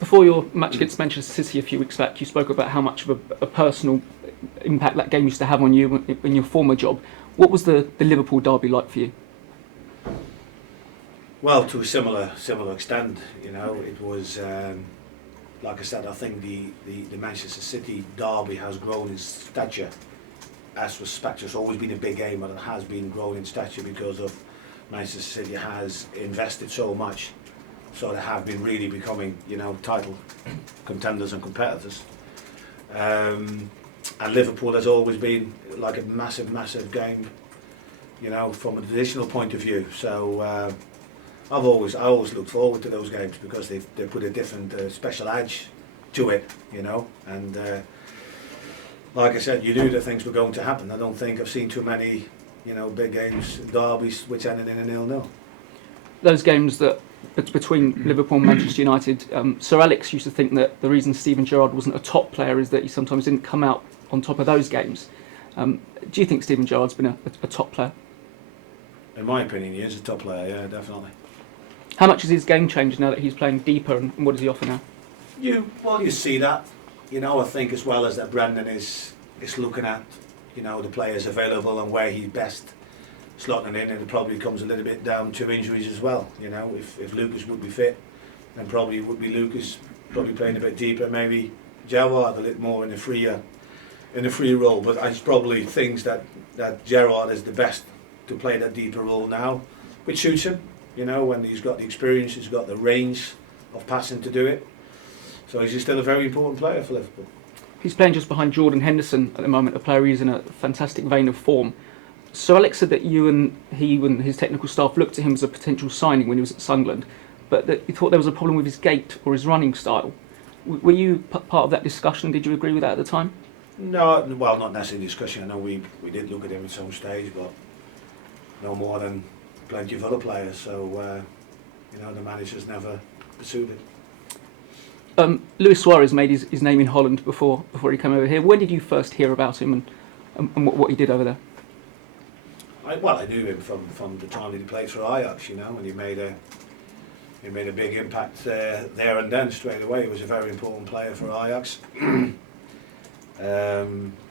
Before your match against Manchester City a few weeks back, you spoke about how much of a personal impact that game used to have on you in your former job. What was the Liverpool derby like for you? Well, to a similar extent, you know, it was like I said. I think the Manchester City derby has grown in stature. As respect, it's always been a big game, but it has been grown in stature because of Manchester City has invested so much. So they have been really becoming, you know, title contenders and competitors. And Liverpool has always been like a massive game, you know, from a traditional point of view. So I always looked forward to those games because they put a different special edge to it, you know. And like I said, you knew that things were going to happen. I don't think I've seen too many, you know, big games, derbies, which ended in a 0-0. Those games that between Liverpool and Manchester United, Sir Alex used to think that the reason Steven Gerrard wasn't a top player is that he sometimes didn't come out on top of those games. Do you think Steven Gerrard's been a top player? In my opinion, he is a top player, yeah, definitely. How much has his game changed now that he's playing deeper, and what does he offer now? You see that. You know, I think as well as that Brendan is looking at, you know, the players available and where he's best slotting in, and it probably comes a little bit down to injuries as well. You know, if Lucas would be fit, then probably would be Lucas probably playing a bit deeper, maybe Gerrard a little more in a freer role. But I probably thinks that Gerrard is the best to play that deeper role now, which suits him. You know, when he's got the experience, he's got the range of passing to do it. So he's still a very important player for Liverpool. He's playing just behind Jordan Henderson at the moment, a player who's in a fantastic vein of form. So Alex said that you and he and his technical staff looked at him as a potential signing when he was at Sunderland, but that he thought there was a problem with his gait or his running style. Were you part of that discussion? Did you agree with that at the time? No, well, not necessarily discussion. I know we did look at him at some stage, but no more than plenty of other players. So, you know, the managers never pursued it. Luis Suarez made his name in Holland before he came over here. When did you first hear about him and what he did over there? I knew him from the time that he played for Ajax, you know, and he made a big impact there and then straight away. He was a very important player for Ajax.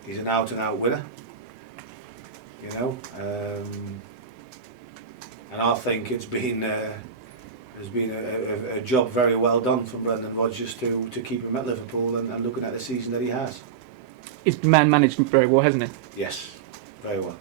He's an out-and-out winner, you know, and I think it's been a job very well done from Brendan Rodgers to keep him at Liverpool and looking at the season that he has. He's man managed very well, hasn't he? Yes, very well.